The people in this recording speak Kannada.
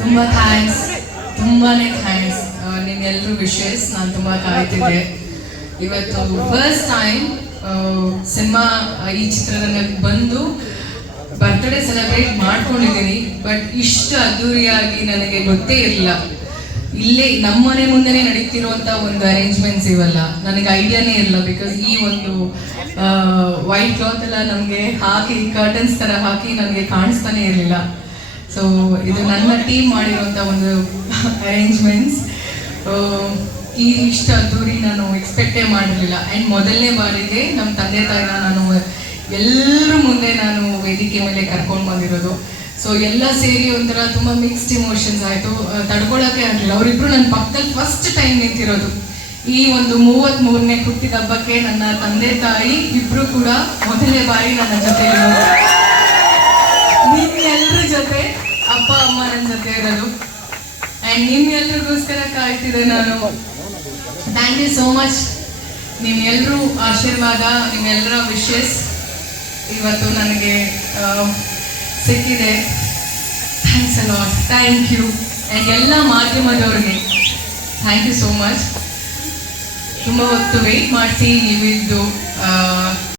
ತುಂಬ ಥ್ಯಾಂಕ್ಸ್ ತುಂಬಾನೇ ಥ್ಯಾಂಕ್ಸ್ ನಿನ್ನೆಲ್ಲರೂ ವಿಶೇಷ ನಾನು ತುಂಬ ಕಾಯ್ತಿದ್ದೆ. ಇವತ್ತು ಫಸ್ಟ್ ಟೈಮ್ ಸಿನಿಮಾ ಈ ಚಿತ್ರರಂಗಕ್ಕೆ ಬಂದು ಬರ್ತ್ಡೇ ಸೆಲೆಬ್ರೇಟ್ ಮಾಡ್ಕೊಂಡಿದ್ದೀನಿ. ಬಟ್ ಇಷ್ಟು ಅದ್ದೂರಿಯಾಗಿ ನನಗೆ ಗೊತ್ತೇ ಇರಲಿಲ್ಲ ಇಲ್ಲೇ ನಮ್ಮನೆ ಮುಂದೆನೇ ನಡೀತಿರುವಂತ ಒಂದು ಅರೇಂಜ್ಮೆಂಟ್ಸ್ ಇವೆಲ್ಲ. ನನಗೆ ಐಡಿಯಾನೇ ಇರಲ್ಲ ಬಿಕಾಸ್ ಈ ಒಂದು ವೈಟ್ ಕ್ಲಾತ್ ಎಲ್ಲ ನಮಗೆ ಹಾಕಿ ಕರ್ಟನ್ಸ್ ತರ ಹಾಕಿ ನನಗೆ ಕಾಣಿಸ್ತಾನೆ ಇರಲಿಲ್ಲ. ಸೊ ಇದು ನನ್ನ ಟೀಮ್ ಮಾಡಿರುವಂಥ ಒಂದು ಅರೇಂಜ್ಮೆಂಟ್ಸ್ ಈ ಇಷ್ಟ ಅದ್ದೂರಿ ನಾನು ಎಕ್ಸ್ಪೆಕ್ಟೇ ಮಾಡಿರಲಿಲ್ಲ. ಆ್ಯಂಡ್ ಮೊದಲನೇ ಬಾರಿಗೆ ನಮ್ಮ ತಂದೆ ತಾಯಿನ ನಾನು ಎಲ್ಲರ ಮುಂದೆ ನಾನು ವೇದಿಕೆ ಮೇಲೆ ಕರ್ಕೊಂಡು ಬಂದಿರೋದು. ಸೊ ಎಲ್ಲ ಸೇರಿ ಒಂಥರ ತುಂಬ ಮಿಕ್ಸ್ಡ್ ಇಮೋಷನ್ಸ್ ಆಯಿತು. ತಡ್ಕೊಳ್ಳೋಕೆ ಆಗಲಿಲ್ಲ. ಅವರಿಬ್ರು ನನ್ನ ಪಕ್ಕದಲ್ಲಿ ಫಸ್ಟ್ ಟೈಮ್ ನಿಂತಿರೋದು. ಈ ಒಂದು ಮೂವತ್ತ್ ಮೂರನೇ ಹುಟ್ಟಿದ ಹಬ್ಬಕ್ಕೆ ನನ್ನ ತಂದೆ ತಾಯಿ ಇಬ್ಬರು ಕೂಡ ಮೊದಲನೇ ಬಾರಿ ನನ್ನ ಜೊತೆ ಅಪ್ಪ ಸೇರಲು ಅಂಡ್ ಆ್ಯಂಡ್ ನಿಮ್ಮೆಲ್ರಿಗೋಸ್ಕರ ಕಾಯ್ತಿದೆ ನಾನು. ಥ್ಯಾಂಕ್ ಯು ಸೋ ಮಚ್ ನಿಮ್ಮೆಲ್ಲರೂ ಆಶೀರ್ವಾದ, ನಿಮ್ಮೆಲ್ಲರ ವಿಶಸ್ ಇವತ್ತು ನನಗೆ ಸಿಕ್ಕಿದೆ. Thanks a lot thank you and ಎಲ್ಲ ಮಾಧ್ಯಮದವ್ರಿಗೆ ಥ್ಯಾಂಕ್ ಯು ಸೋ ಮಚ್ ತುಂಬ ಹೊತ್ತು ವೆಯ್ಟ್ ಮಾಡಿಸಿ ನೀವಿದ್ದು